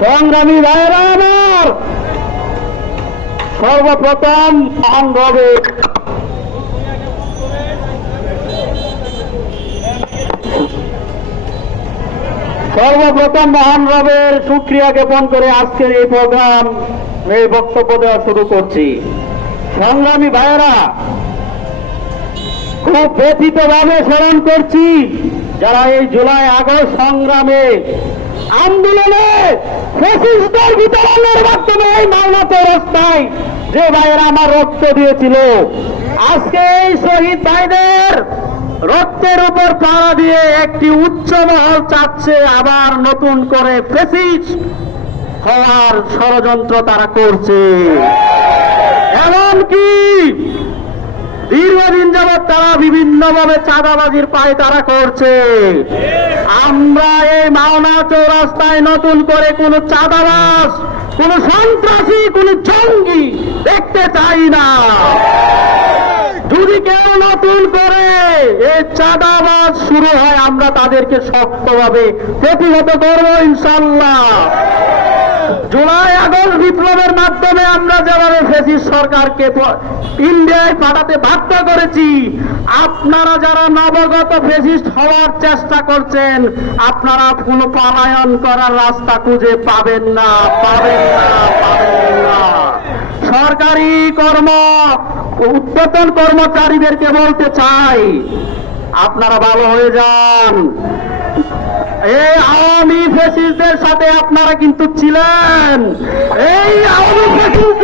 সংগ্রামী ভাইরা আমার, সর্বপ্রথম মহানভাবে সর্বপ্রথম মহান রবের সুক্রিয়া জ্ঞাপন করে আজকের এই প্রোগ্রাম, এই বক্তব্য দেওয়া শুরু করছি। সংগ্রামী ভাইয়েরা, খুব ব্যথিত ভাবে স্মরণ করছি, যারা এই জুলাই আগস্ট সংগ্রামে আন্দোলনে ফেসিস্টদের বিতরণের মাধ্যমে এই মাওনাতে রাস্তায় যে ভাইয়েরা আমার রক্ত দিয়েছিল, আজকে এই শহীদ ভাইদের রক্তের উপর পাড়া দিয়ে একটি উচ্চ মহল চাচ্ছে আবার নতুন করে ফেসিস হওয়ার ষড়যন্ত্র তারা করছে। এমনকি দীর্ঘদিন যাবৎ তারা বিভিন্নভাবে চাঁদাবাজির পায় তারা করছে। আমরা মাওনা চৌরাস্তায় নতুন করে কোন চাঁদাবাজ, কোন সন্ত্রাসী, কোন জঙ্গি দেখতে চাই না। যদি কেউ নতুন করে এই চাঁদাবাজ শুরু হয়, আমরা তাদেরকে শক্তভাবে প্রতিহত করব ইনশাল্লাহ। জুলাই, আগস্ট বিপ্লবের মাধ্যমে আমরা যেভাবে ফেসিস সরকারকে ইন্ডিয়ায় পাঠাতে বাধ্য করেছি। আপনারা যারা নবগত ফেসিস্ট হওয়ার চেষ্টা করছেন, আপনারা কোনো পলায়ন করার রাস্তা খুঁজে পাবেন না পাবেন না পাবেন না। সরকারি কর্ম উদ্বোধন কর্মচারীদেরকে বলতে চাই, আপনারা ভালো হয়ে যান। এই আওয়ামী ফেসিসদের সাথে আপনারা কিন্তু ছিলেন। এই আওয়ামী ফেসিস